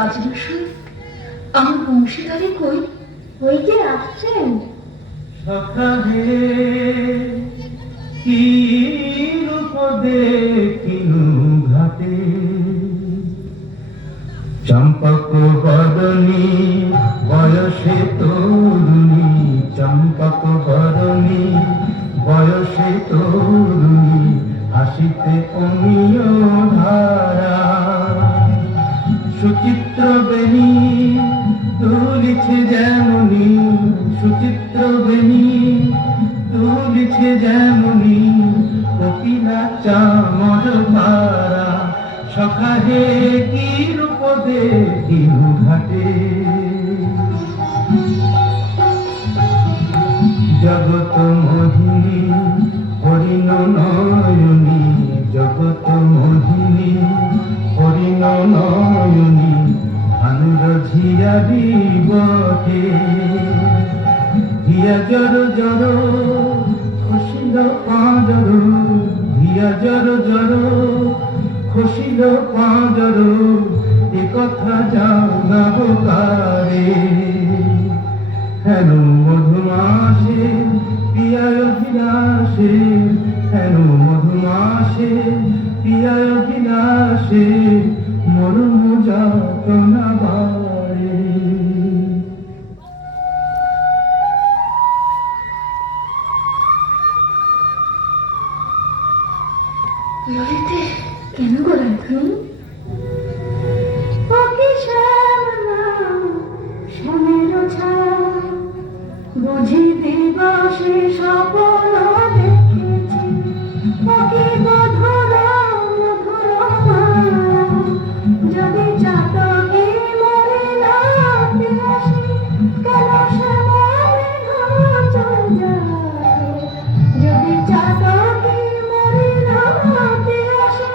রাজরসই আমার বংশীধারী কই? ওই যে আসছেন। সকালে কি রূপ দেখিনু ঘাটে, চম্পক বদনী বয়সে তরুণী, চম্পক বদনী বয়সে তরুণী, হাসিতে অমিয় ধারা। সুচিত্র বেণী তুলিছে যেমনি, সুচিত্র বেণী তুলিছে যেমনি, কপিলা চামর পারা। সখা হে কি রূপ দেখিনু ঘাটে, জগত মোহিনী হরিণ নয়নী, জগত মোহিনী হরিণ নয়নী, ভানুর ঝিয়ারি বটে। ধিয়া জর জর খসিল পাঁজর, ধিয়া জর জর খসিল পাঁজর, এ কথা জানাবো কারে। হেন মধুমাসে প্রিয়ায় অভিলাষে, হেন মধুমাসে প্রিয়ায় অভিলাষে, মরম যাতনা বাড়ে। ললিতে কেন গলায় তুমি? বুঝি দিবসে স্বপ্ন দেখেছি, ওকে মধুর মধুর যদি চাতকে মরে না আসি, কেন সে মরে চলে যায়। যদি চাতকে মরে না আসি,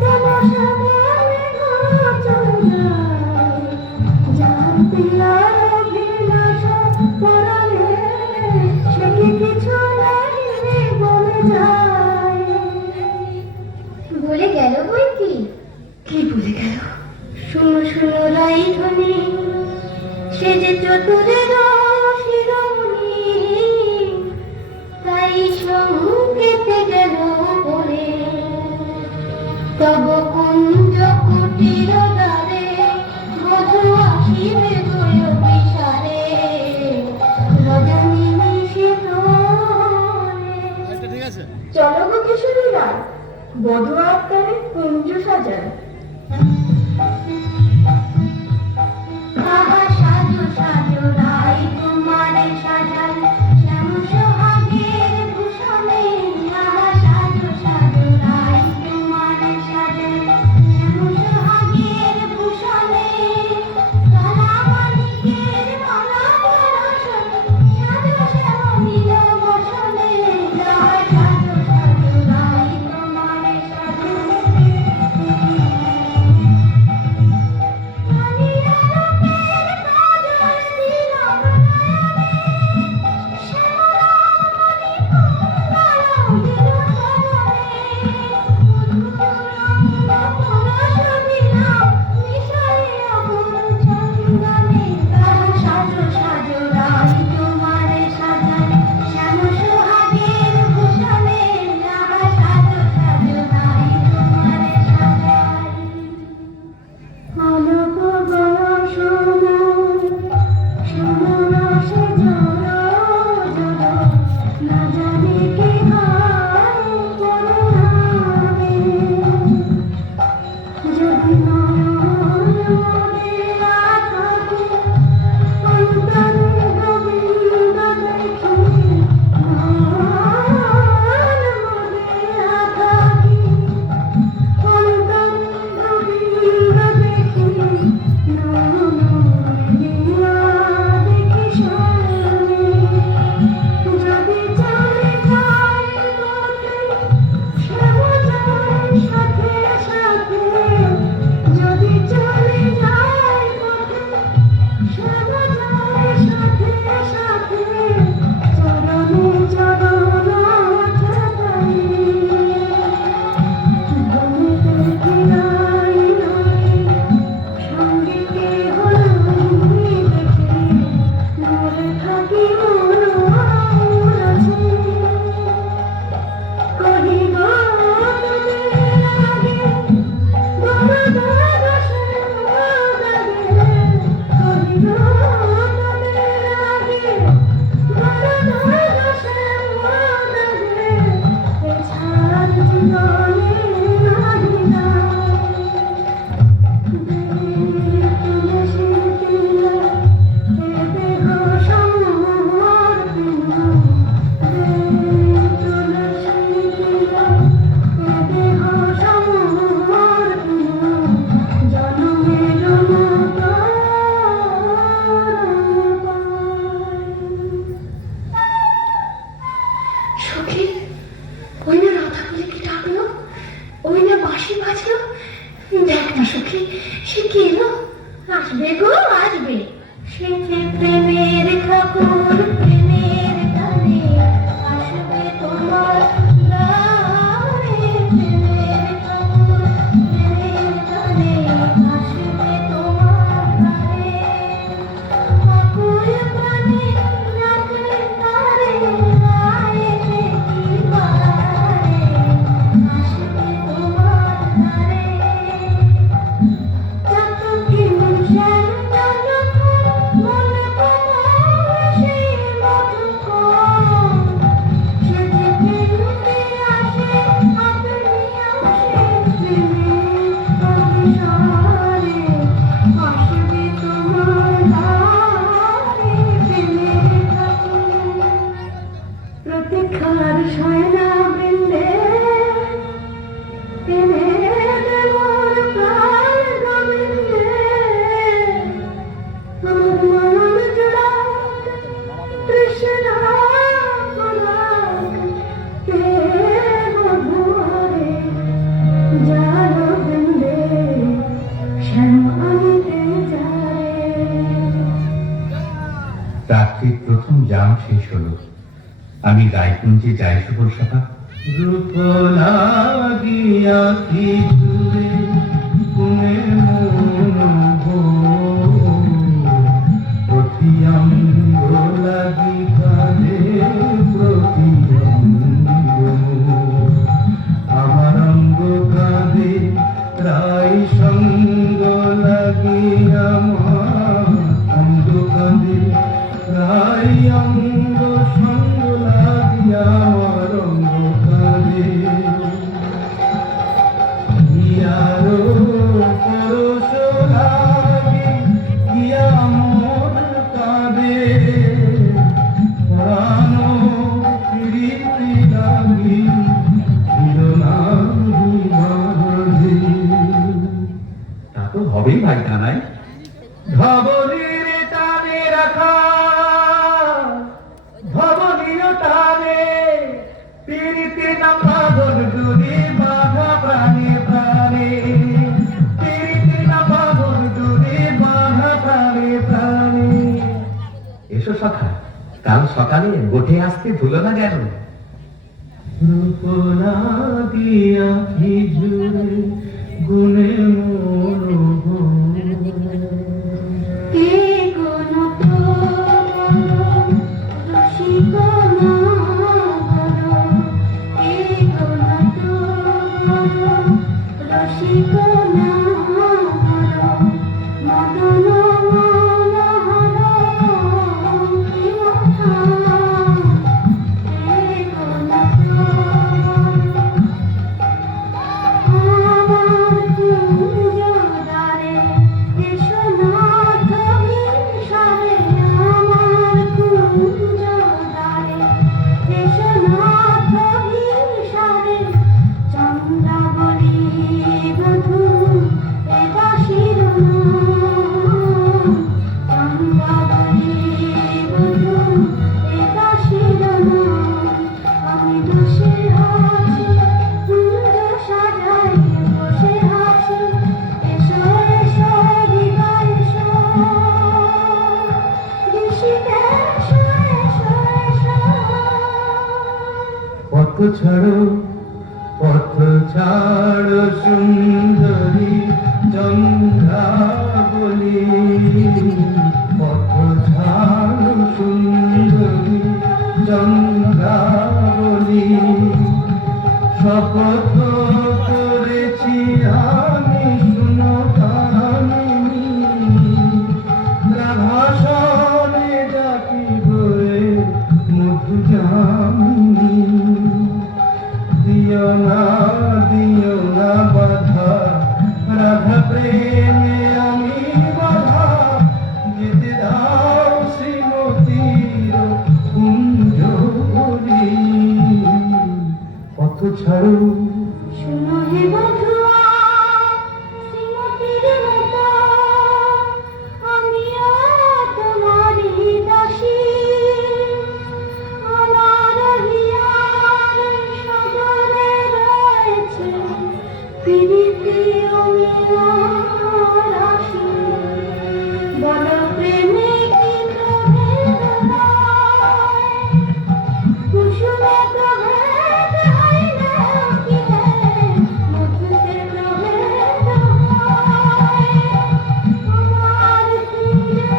কেন সে মরে চলে যায়। যার পিয়ার অভিলাষ পরালে, সে কি কিছু নাই বলে যায়। বলে গেল বই কি? কি বলে গেল? শুনো শুনো রাই ধ্বনি, সে যে চতুরের শিরোমণি, তাই সংকেতে গেল বলে। তব কুঞ্জ কুটির দ্বারে বধূ আসিবে গয় বিসারে, রজনী নিশীথ। চলো গো কিশোরীরা, বধূ আবদারে কুঞ্জ সাজান। আহা সাজো সাজো রাই তোমারে সাজান, শ্যাম সোহাগের ভূষণে। আহা সাজো সাজো রাই তোমারে সাজান, শ্যাম সোহাগের ভূষণে। কালা মানিকের মালা পরাশনে, সাজো শ্যাম নীল বসনে। আহা সাজো সাজো রাই তোমারে সাজান। শোনো, আমি রায়কুঞ্জে যাই সুবল সভা। রূপ লাগিয়া কি জুড়ে গুণে প্রতিয়ঙ্গ লাগি কাঁদে আমার অঙ্গ কাঁদে রায় সঙ্গ লাগি আমার অঙ্গ কাঁদে রায় অঙ্গ সঙ্গ লাগি আমার অঙ্গ কাঁদে ইয়ারো পরশ লাগি ইয়া মোর কাঁদে প্রাণো প্রীতি লাগি তা তো হবেই ভাই কানাই। ধবলির টানে রাখা ধবলির টানে প্রীতি না পাগল জুড়ি বাধা প্রাণে প্রাণে প্রীতি না পাগল জুড়ি বাধা প্রাণে প্রাণে। এসো সখা, কাল সকালে গোঠে আসতে ভুলো না যেন। রূপ লাগিয়া কি জুড়ে গুণে মোর কে কোন রসিক কে কোন রসিক মদন পথ ছাড়ো পথ ছাড়ো সুন্দরী চন্দ্রাবলী পথ ছাড়ো সুন্দরী চন্দ্রাবলী শপথ করেছি আমি শুনো কামিনী রাধাসনে ডাকি বয়ে মধু জামিনী দিও না বাধা রাধা প্রেমে আমি বাধা যেতে দাও শ্রীমতীর কুঞ্জ বলি পথ ছাড়ো শুনো হে বধুয়া শ্রীমতীর মতো আমিও তোমারই দাসী আমার হিয়ার সাগরে রয়েছে প্রীতি রাশি বল প্রেমে কি প্রভেদ নাই কুসুমে প্রভেদ হইলে কি মধুতে প্রভেদ হয় আমার কুঞ্জে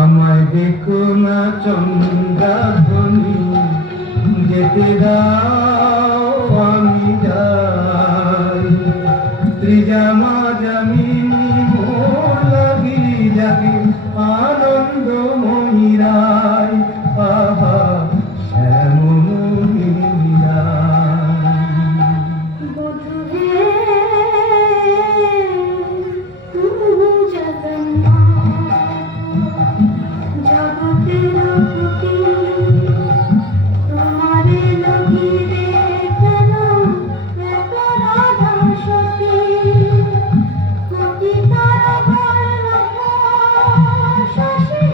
আমায় দেখো না চন্দ্রাধ্বনি যেতে দাও আমি যাই ত্রিজামা জামিনী মোর লাগি যাকে আনন্দ মহিরাই আহা শ্যামলী বধূ হে তুমি জগন্নাথ জগতের পতি তোমারে লগিরে কেন এত রাধা সতী পতিতার বর্ণনা শশী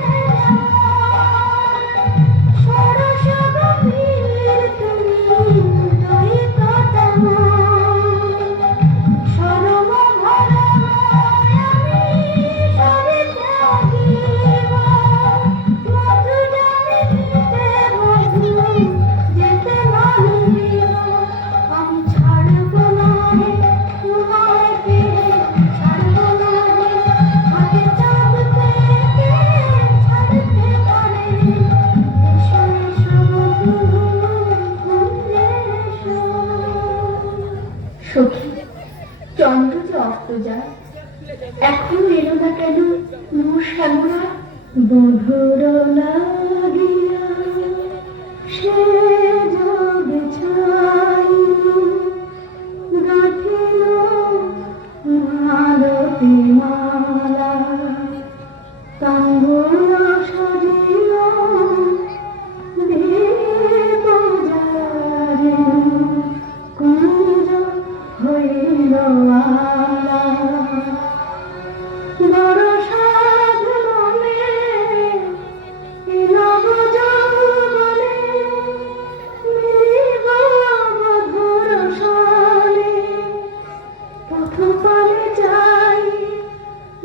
শ্যামলা বধুর লাগিয়া সে যোগ ছাই গাঁথিল মালতী মালা তাম্বুল সাজিল দীপ জারিল কুঞ্জ হইল আলা বড় সাধু মনে নব যৌবনে মিলিব মধুর সনে পথপানে যাই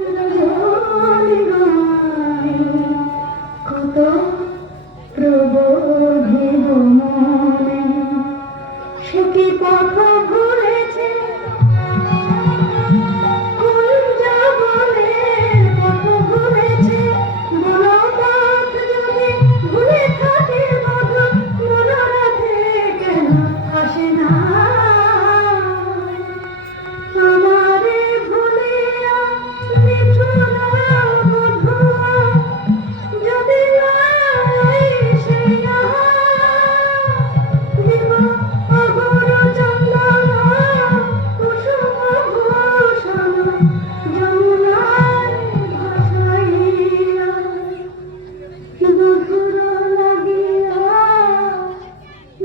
রজনী গাই কত প্রবোধিব মনে সে কি পথ ভুলেছে কুঞ্জ বলে পথ ভুলেছে বলো পথ যদি ভুলে থাকে বধূ মনোরথে কেন আসে না আমারে ভুলিয়া নিঠুর বধূয়া যদি নাই সে না দিব অঘোর চন্দন কুসুম ভূষণ যমুনায় ভাসাইয়া বধুর লাগিয়া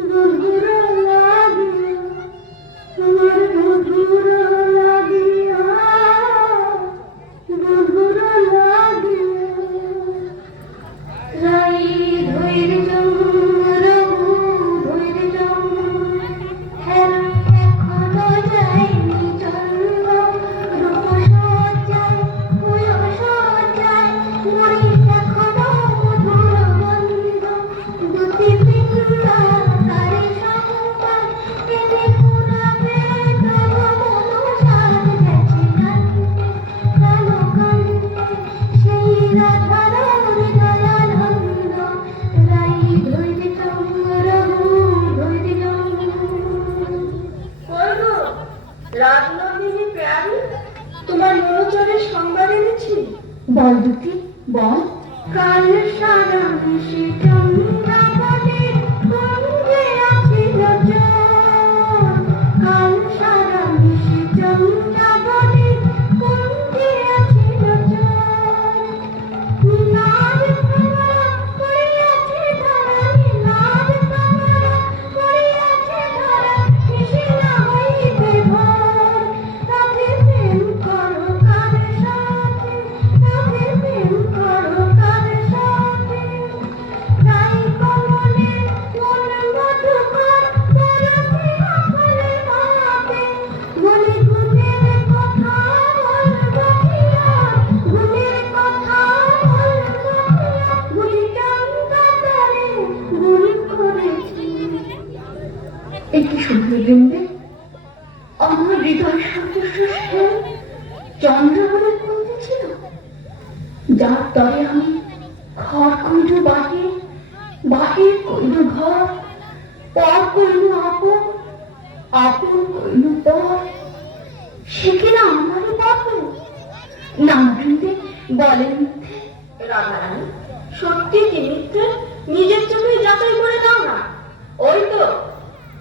বধুর লাগিয়া আমার বধুর লাগিয়া বধুর লাগিয়া রাই ধৈর্য রঘু ধৈর্য হেন এখনো যায়নি চন্দ্র রূপ সজ্জায় ফুল সজ্জায় মুড়ি এখনো মধুর গন্ধ দুটি পিতা তারি সন্তান তিনি পুরাবে তব মনুষাদ গেছে কান্তে কালো কান্তে সেই রাধার হৃদয়ানন্দ রাই ধৈর্য রঘু ধৈর্য রাজনন্দিনী প্রাণী তোমার মনোচরের সংবাদ এনেছি বল দুটি বল কাল সারা মিশে চন্দ্রাবনে কুঞ্জে আছিল জল কাল সারা মিশে চন্দ্রাবনে কুঞ্জে আছিল জল নীলাভ ভ্রমরা করিয়াছে ধরা নীলাভ ভ্রমরা করিয়াছে ধরা কৃষ্ণ হইতে ভোর রাধে প্রেম করো কার সাথে রাধে প্রেম করো কার সাথে রাই কমলে মন মধুকর পরশে আফলে মাতে বলি গুণের কথা বলবো কিয়া গুণের কথা বলবো কিয়া গুলি কান্দারে গুলি করেছি একটি শুভবৃন্দে আমার হৃদয় সদস্য সে চন্দ্র বলে কমতে ছিল যার তরে আমি ঘর কইল বাহির বাহির কইল ঘর পর কইল আপন আপন কইল পর সে কিনা আমারই পাপ নামবৃন্দে বলে মিথ্যে রাধারানী সত্যি কি মিথ্যে নিজের চোখে যাচাই করে দাও না ওই তো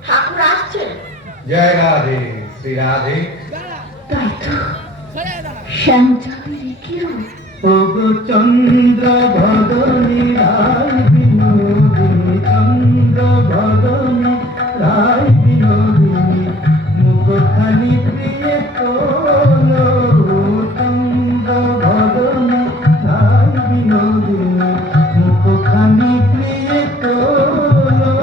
ঠাকুর আসছেন জয় রাধে শ্রী রাধে তাই তো শ্যামচাঁদের কিরণ ওগো চন্দ্র ভদনী রায় বিনোদিনী চন্দ্র ভদনী রায় বিনোদিনী মুখখানি প্রিয় তোলো চন্দ্র ভদনী রায় বিনোদিনী মুখখানি প্রিয় তোলো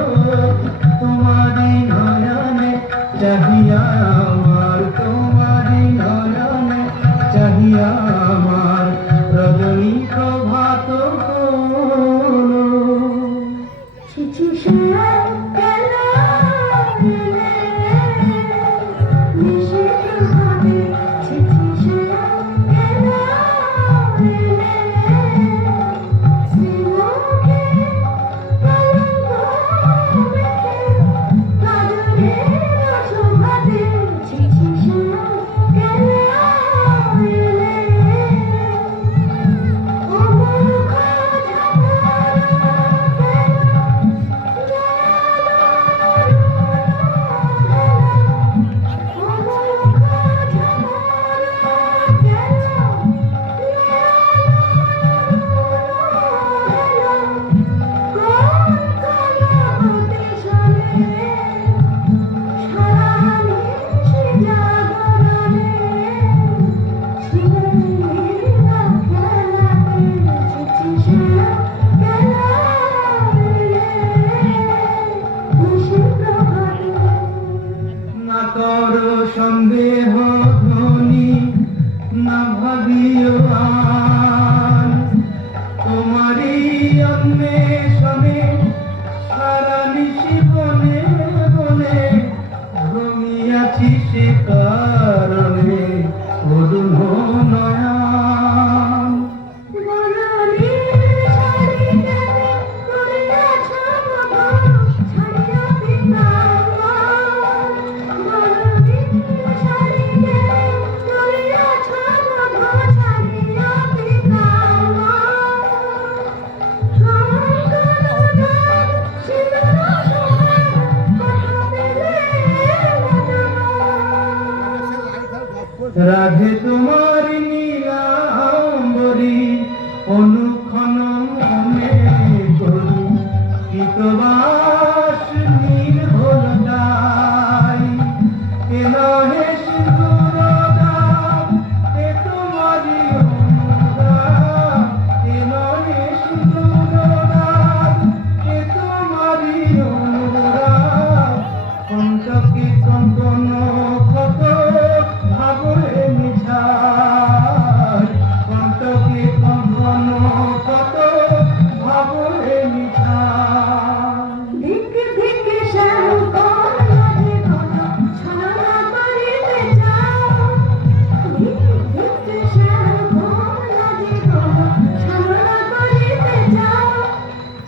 তোমারি নয়নে চাহিয়া আমার তোমারি নয়নে চাহিয়া আমার রজনী প্রভাত অনুক্ষণ মনে করি কৃতবাস নির্ভরতাই এ নহে সিঁদুরদাগ এ তোমারি অনুরাগ এ নহে সিঁদুরদাগ এ তোমারি অনুরাগ কণ্ঠকে কঙ্কন ক্ষত ভাবরে মিছাই কণ্ঠকে কঙ্কন ক্ষত ভাবরে মিছাই ধিক ধিক শ্যাম কোন নদী ঘন ছলনা করিতে যাও ধিক ধিক শ্যাম কোন নদী ঘন ছলনা করিতে যাও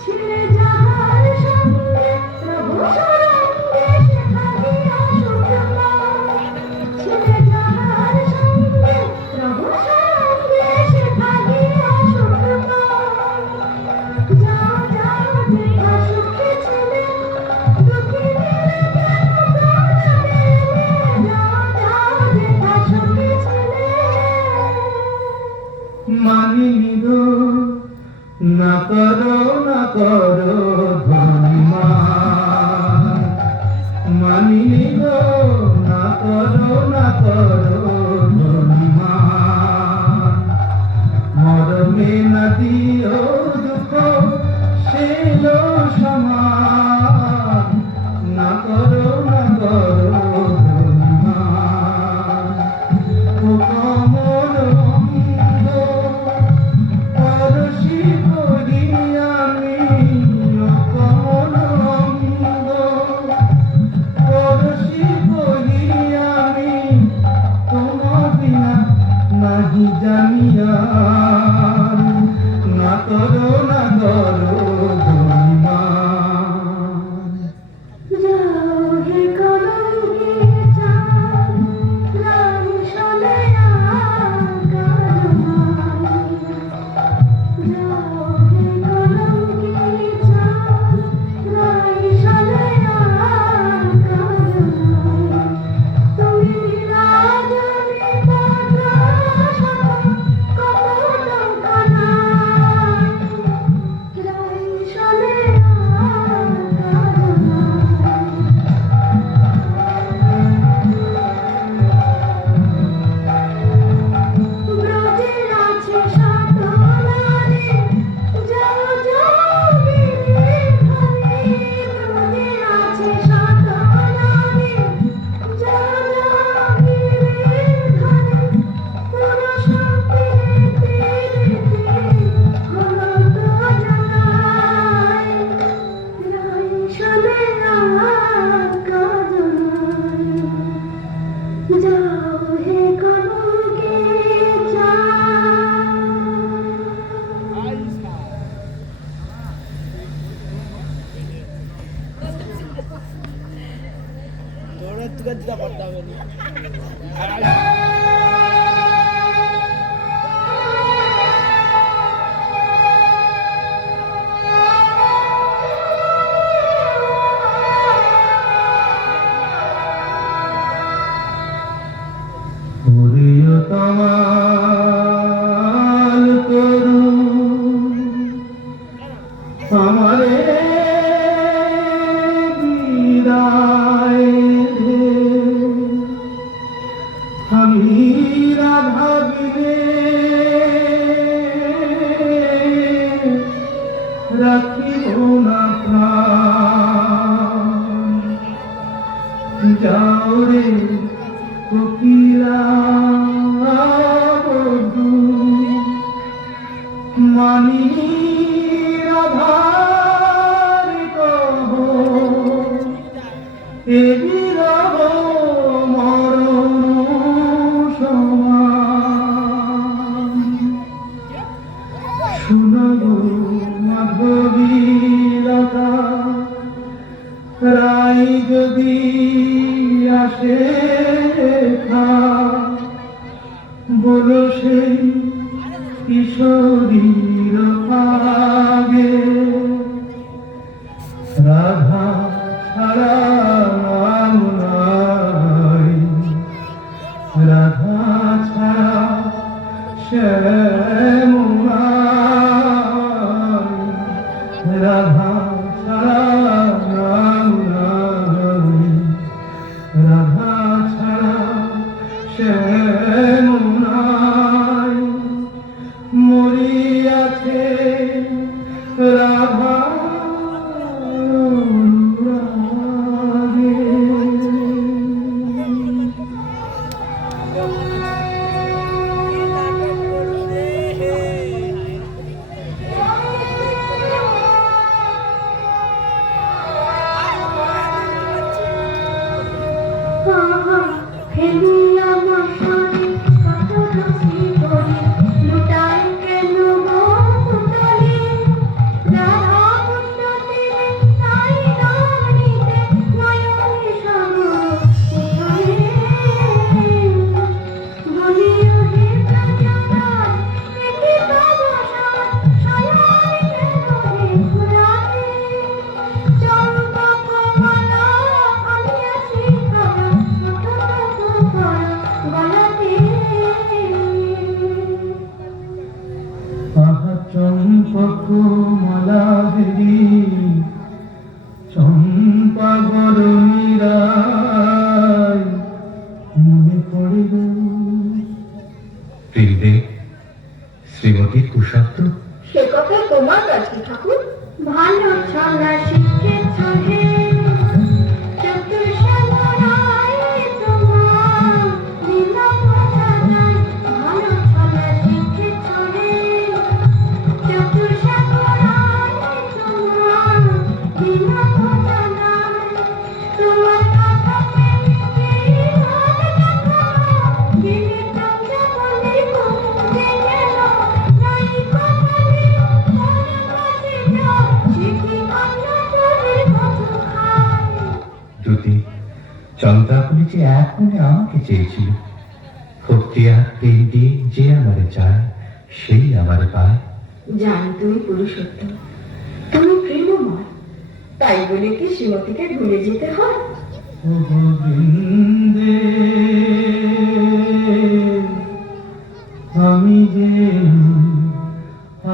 ছিঁড়ে যাহার সঙ্গে প্রভু সরঙ্গে সেখানিয়া সুখ পাও ছিঁড়ে যাহার সঙ্গে প্রভু সরঙ্গে সেখানিয়া সুখ পাও যাও যাও দেখা সুখে ছিলে দুঃখিনীরে কেন প্রাণ দেবে যাও যাও দেখা সুখে ছিলে মানিনি গো না করো ধনিমান মানিনি গো না করো ধনিমান মরমে না দিও দুঃখ সেলো সমান না করো ধনিমান ও কমল অঙ্গ পরশি করি আমি ও কমল অঙ্গ পরশি করি আমি তোমার বিনা নাহি জানিয়ার না করো ধনিমান যাও হে কলঙ্কি চাঁদ রাম শোনে আকাশ যাও হে কলঙ্কি চাঁদ রাম শোনে আকাশ তুমি রাজনী পদ্মা কপট কানাই রাম শোনে ব্রজের আছে শত নারী যাও যাও গিরে ঘরে ব্রজের আছে শত নারী যাও যাও গিরে ঘরে পুরুষ পেতে হলো তো জানাই রাই শোনে আকাশ যাও হে কলঙ্কি চাঁদ দৌড়ের তুকে দিতে পারতে হবে না ওরে তমাল করু আমারে বিদায় দে আমি রাধা বিনে রাখিব না প্রাণ যাও রে কোকিলা বধূ মানি রাধার কহ এ বিরহ মরণ সমান শুনব মাধবীলতা রাই যদি আসে বলো সেই কিশোরীর পাগে রাধা ছাড়া নাম নাই রাধা ছাড়া শ্যাম নাই চম্পক মালা দেবী চম্পা বরণীরায় মনে পড়িল প্রিয়দেব, শ্রীমতীর কুশব্দ। সে কথা তোমার কাছে ঠাকুর। ভালো ছলা শিখেছ হে চতুর শ্যামলায় তোমার লীলা সাজায়। ভালো ছলা শিখেছ হে চতুর শ্যামলায় তোমার লীলা সাজায়। তোমার কথা প্রেমিকে ভাবে দেখা দিনে তোমরা বলে গো জেনে নাও নাই কথা নেই মনে বসে যাও শিখি কান্না করে কত খায়। যদি চন্দ্রাপুরি যে এক মনে আমাকে চেয়েছিল, ভক্তি আর প্রেম দিয়ে যে আমারে চায় সেই আমারে পায়। জানি তুমি পুরুষোত্তম, তুমি প্রেমময়, তাই বলে কি শ্রীমতীকে ভুলে যেতে হয়? ও গোবিন্দে আমি যে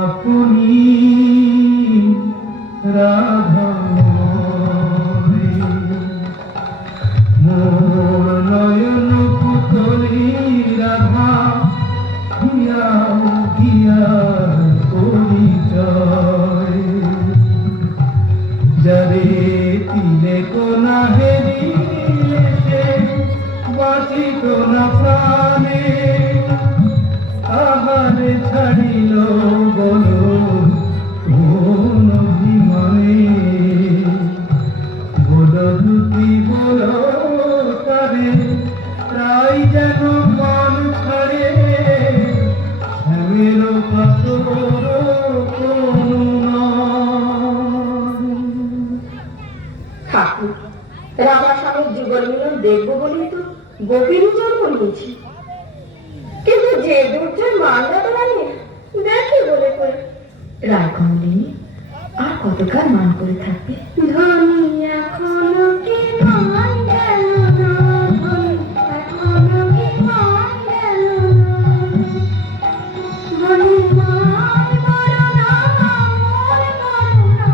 আপনি রাধা মোর নয়ন পুতলি রাধা হিয়া হিয়া পরিচয় যারে তিলে কোনা হেরিয়ে সে বাঁচিত না প্রাণে আহারে ছাড়িল বলো কোন অভিমানে বলো দুটি বলো তারে তাই যেন মান ছাড়ে শ্যামের পাথর করুণা। ঠাকুর, রামা স্বামীর যুগল মিলন দেখবো বলেই তো গোপীরও জন্ম নিয়েছি, কিন্তু যে দুর্জয় মান্না তো রানী দেখি বলে করে রায়কমলিনী আর কতকাল মান করে থাকবে? ধনী এখনো কি মান গেল না, ধনী এখনো কি মান গেল না, ধনী মান বড় না মন বড় না।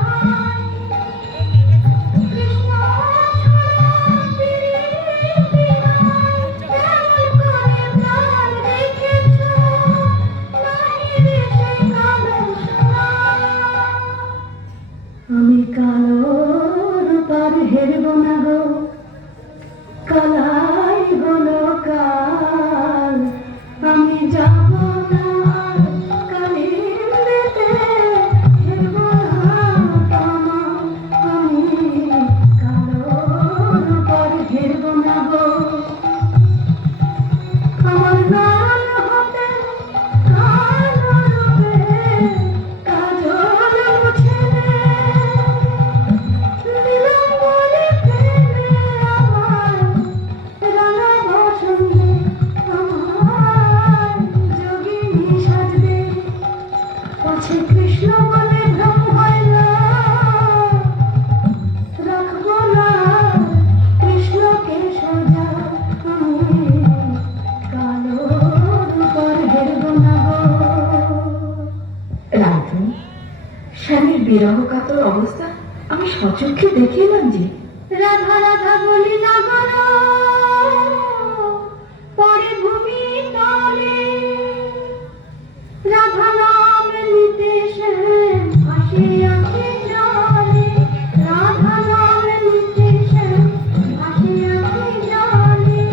কৃষ্ণ ছাড়া প্রীতি নাই, কেমন করে প্রাণ রেখেছ নাহি দেশে কালো সোনা। আমি কালো রূপার হেরব না গো, কালাই হলো কাল। আমি যাব না আর কালিন্দিতে হেরব না তোমার। আমি কালো রূপার হেরব না গো। আমার নয়ন হতে কালো রূপে কাজল মুছে দে। নীলাম্বরে প্রেমে আমার রাঙা বসন্তে আমার যোগিনী সাজবে। পাছে কৃষ্ণ বলে ভ্রম হয় না, রাখবো না কৃষ্ণকে সোজা। আমি কালো রূপার হেরব না গো। রামধন, স্বামীর বিরহ কাতর অবস্থা আমি সচক্ষে দেখিলাম যে। রাধা রাধা বলি না গো, পরে ভূমি তলে রাধা নাম নিতে সে ভাসে আছে জলে। রাধা নাম নিতে সে ভাসে আছে জলে।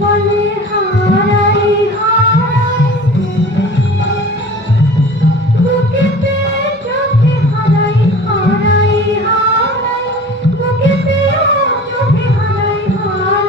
বলে হারাই হারাই বুকেতে চোখে হারাই হারাই হারাই বুকেতে চোখে হারাই হারাই।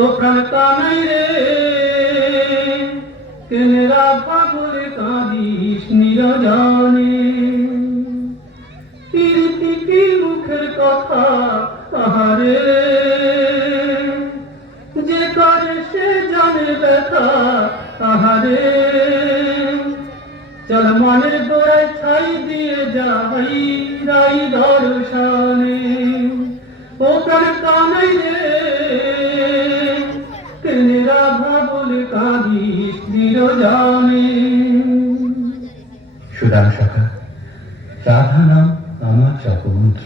ও প্রাণ কানাই রে কেনেরা পাগলে কাঁদিস নিরজনে কীর্তি মুখের কথা আহারে যে করে সে জানে ব্যথা আহারে চল মনের দোড়ায় ছাই দিয়ে যাই রাই দর্শনে ও প্রাণ কানাই রে কেনেরা ভাবলে কাঁদিস নিরজনে। সুদান সখা, রাধা নাম আমার জপমন্ত্র।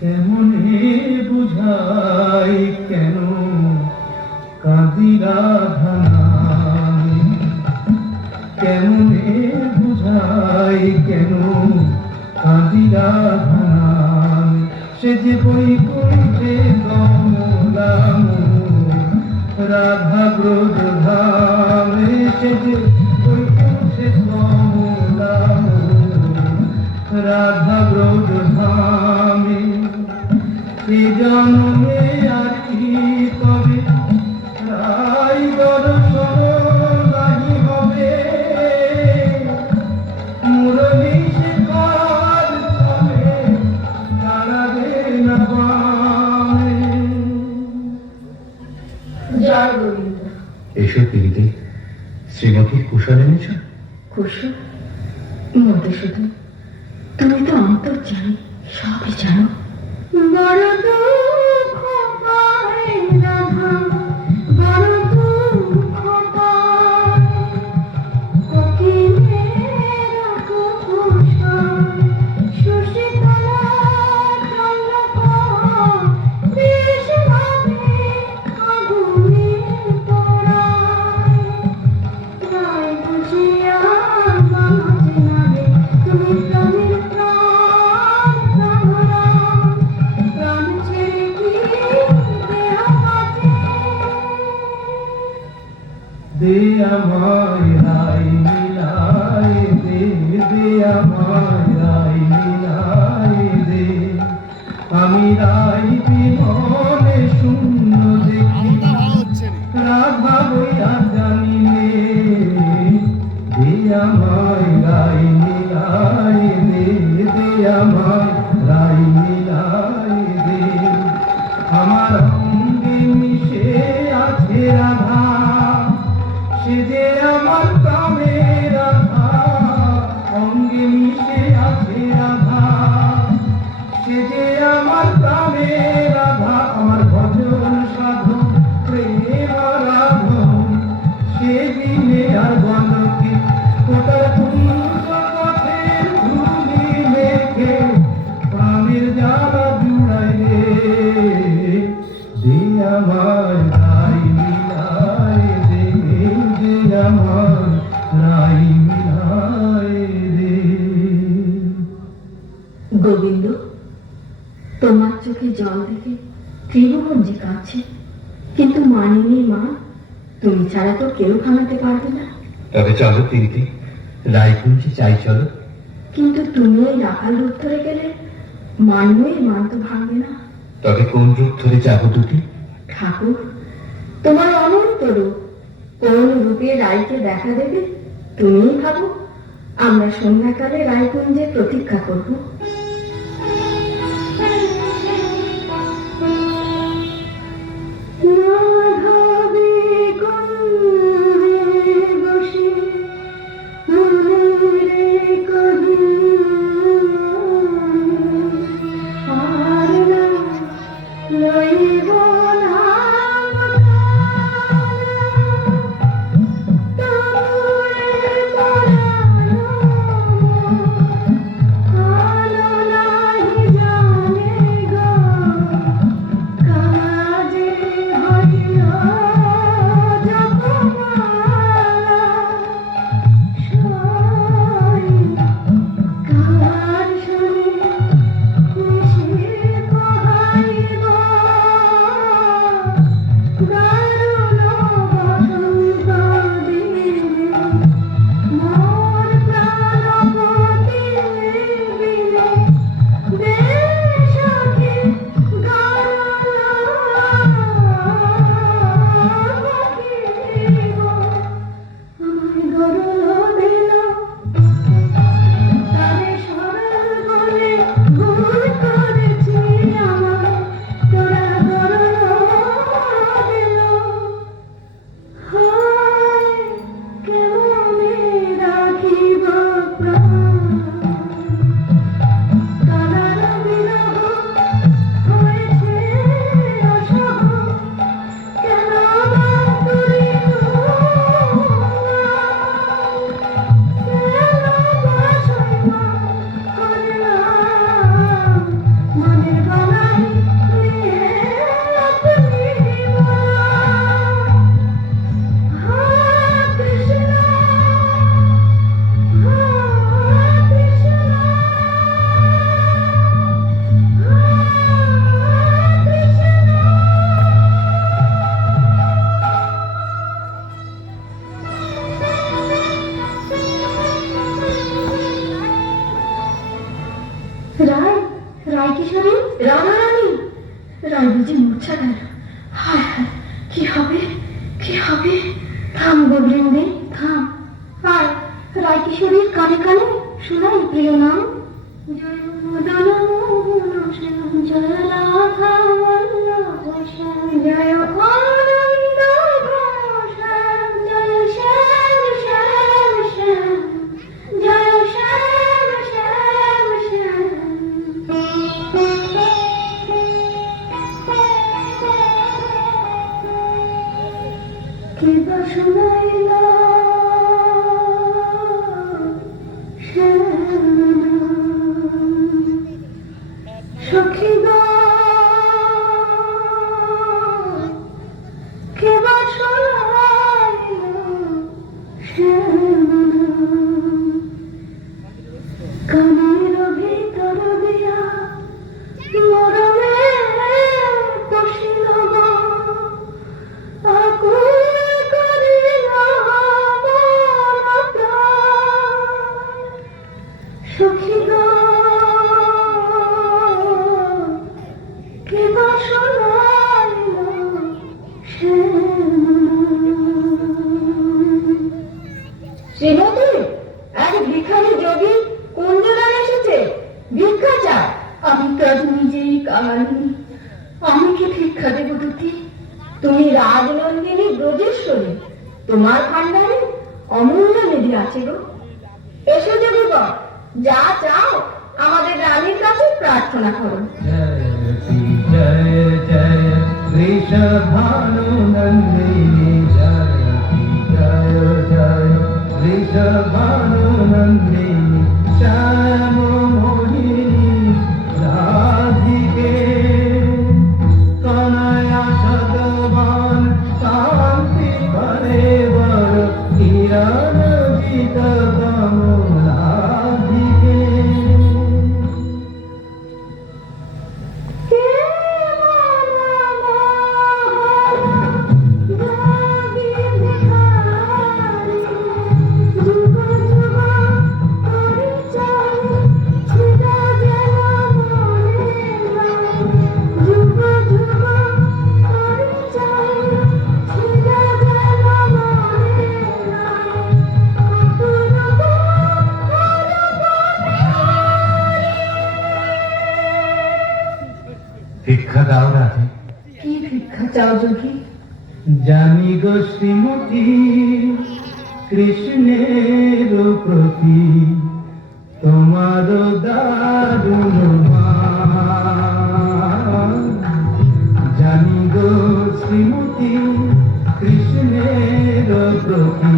কেমনে বুঝাই কেন কাঁদি রাধা নামে, কেমনে বুঝাই কেন কাঁদি রাধা নামে, সে যে বৈকুণ্ঠে গমলাম রাধা ব্রজ ধামে, সে যে বৈকুণ্ঠে গমলাম রাধা ব্রজ ধামে, এ জন্মে আর কি তবে রাই দর্শন নাহি হবে, মুরলী শেখার ছলে দাঁড়াবে না বামে। জয় গোবিন্দ। এসো পিড়িতে, শ্রীমতীর কুশল এনেছ? কুশল? মধুসূদন, তুমি তো অন্তর্যামী, সবই জানো। বড় দুঃখ পায় রাধা, বড় দুঃখ পায়, কোকিলের কুকুর সুশীতলা চন্দ্রকলা, বেশ ভাবে আগুনে পোড়ায়, তাই বুঝিয়া মাঝে নারে তুমি প্রাণের প্রাণ প্রাণ, প্রাণ ছেড়ে কি দেহ কাটে। দে আমায় রাই মিলাই দে, দে আমায় রাই মিলাই দে, আমি রাই বিমনে শূন্য দেখি রাধা বইয়া জানি নে, দে আমায় রাই মিলাই দে, দে আমায় রাই মিলাই দে, আমার অঙ্গে মিশে আছে রাধা, সে যে আমার প্রাণের রাধা, অঙ্গে মিশে আছে রাধা, সে যে আমার প্রাণের রাধা, আমার ভজন সাধন প্রেম আরাধন, সে দিনে আর বলকে কোটার তুলস পথের ধুলি মেখে প্রাণের জ্বালা জুড়াই রে, দে আমায় রাই মিলাই দে, দে আমায় রাই মিলাই দে। গোবিন্দ, তোমার চোখে জল দেখে ত্রিভুবন যে কাঁদছে, কিন্তু মানিনী মা, তুমি ছাড়া তো কেউ থামাতে পারবে না। তবে চলো পিড়িতে, রায়কুঞ্জে চাই চলো। কিন্তু তুমি এই রাখাল রূপ ধরে গেলে মানবই মান তো ভাঙবে না। তবে কোন রূপ ধরে যাবো দুটি? ঠাকুর, তোমার অনন্ত রূপ, কোন রূপে রায়কে দেখা দেবে তুমিই ভাবো। আমরা সন্ধ্যাকালে রায়কুঞ্জে প্রতীক্ষা করব। মাধবী কুঞ্জে বসে মনে কহি আর না লইব না তোরে পরানো রায়কিশোরী, রাধারানী, রায় বুঝি মূর্ছা গেল। হায় হায়, কি হবে, কি হবে? থাম গোবিন্দে, থাম। আর রায়কিশোরীর কানে কানে শোনাই প্রিয় নাম। জয় মদন মোহন শ্যাম, জয় রাধা বল্লভ শ্যাম, জয় আনন্দ শ্যাম, জয় শ্যাম শ্যাম শ্যাম, জয় শ্যাম শ্যাম শ্যাম। কে বা শোনাইল শ্যাম সখী গো, কে বা শোনাইল শ্যাম কানের ভিতর দিয়া মরমে কষিল গো, আকুল করিল মন প্রাণ। সখী গো, কে বা শোনাইল শ্যাম। শ্রীমতী, এক ভিখারি যোগী কুঞ্জদান এসেছে, ভিক্ষা চায়। আমি তো আজ নিজেই কাঙালিনী, আমি কি ভিক্ষা দেব দুটি? তুমি রাজনন্দিনী ব্রজেশ্বরী, তোমার ভান্ডারে অমূল্য নিধি আছে গো। এসো যদুবর, যা চাও আমাদের রানীর কাছে প্রার্থনা করো। जयति जय जय वृषभानुनन्दिनी, जयति जय जय वृषभानुनन्दिनी, श्याममोहिनी राधिके, कनया सदवान कान्ति कलेवर, किरणजित कमलाधिके। ভিক্ষা দাও রাধে। কি ভিক্ষা চাও যোগী? জানি গো শ্রীমতী, কৃষ্ণের প্রতি তোমার দারুণ মান। জানি গো শ্রীমতী, কৃষ্ণের প্রতি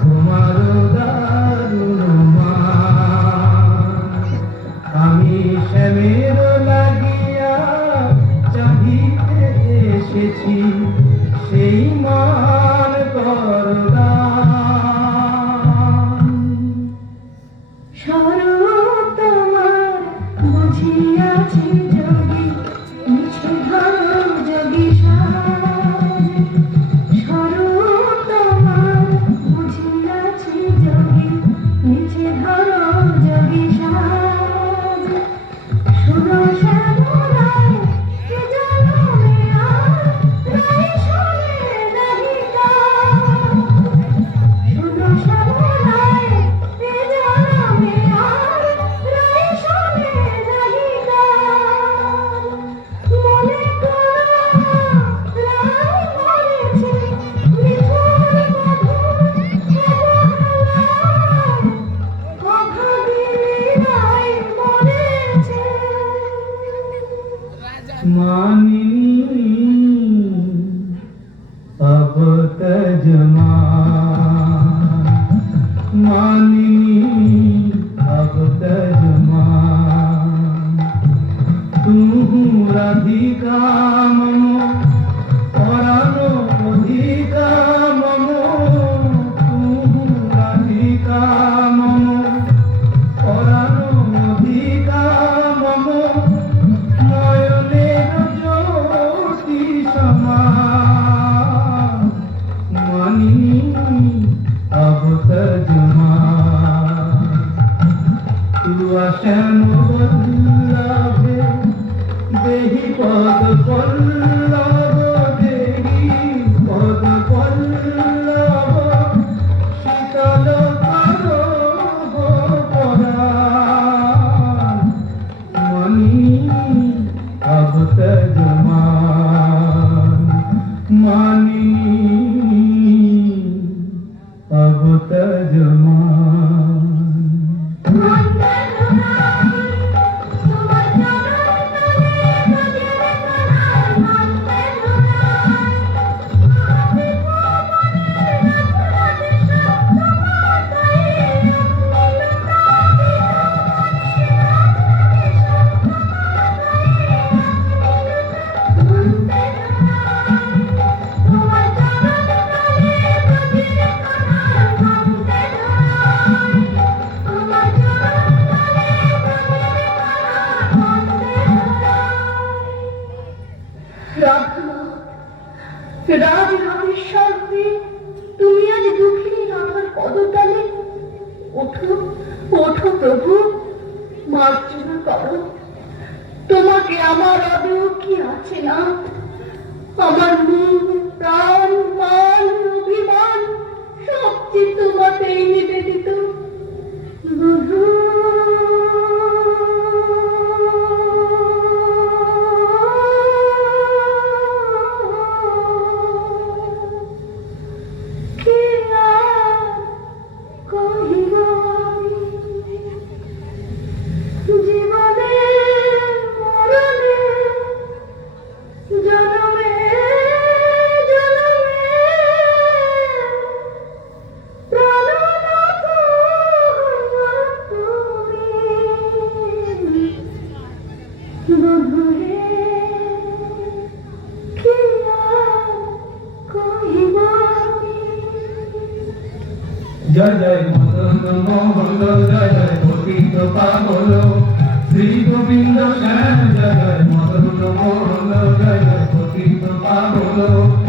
তোমার দারুণ মান। আমি শ্যামের লাগিয়া চাহিতে এসেছি, সেই মান করদান। স্বরূপ তোমার বুঝিয়াছি যোগী, মিছে ধরো যোগী সাজ। স্বরূপ তোমার বুঝিয়াছি যোগী, মিছে ধরো যোগী সাজ। শুনো শ্যামরায়, কে জনমে আর রায় শোনে নাহি গান। শুনো শ্যামরায়, কে জনমে আর রায় শোনে নাহি গান। মনে করো রায় মরেছে, মিঠুর মধুর অবহেলায়। অভাগিনী রায় মরেছে। मानिनी अब तजमान, मानिनी अब तजमान। तू राधिका ममो परानो अधिका ममो, तू राधिका ममो परानो अधिका ममो। নয়নের জ্যোতি সমান, মানিনী अब तजमान। तू श्याम वल्लभ পদ পল্লব দেবী পদ পল্লব শীতল করো গো পরাণ মনি अब तजमान मानी अब तजमान রাজ রামেশ্বর হয়ে তুমি আজ দুঃখিনী রাধার পদতলে ওঠো ওঠো প্রভু মার্জনা করো। তোমাকে আমার আদৌ কি আছে না? আমার মন প্রাণ মান অভিমান সবচেয়ে তোমাতেই নিবেদিত। जय जय मदन मोहन जय जय गोविंद पागल श्री गोविंद श्याम जय जय मदन मोहन जय जय गोविंद पागल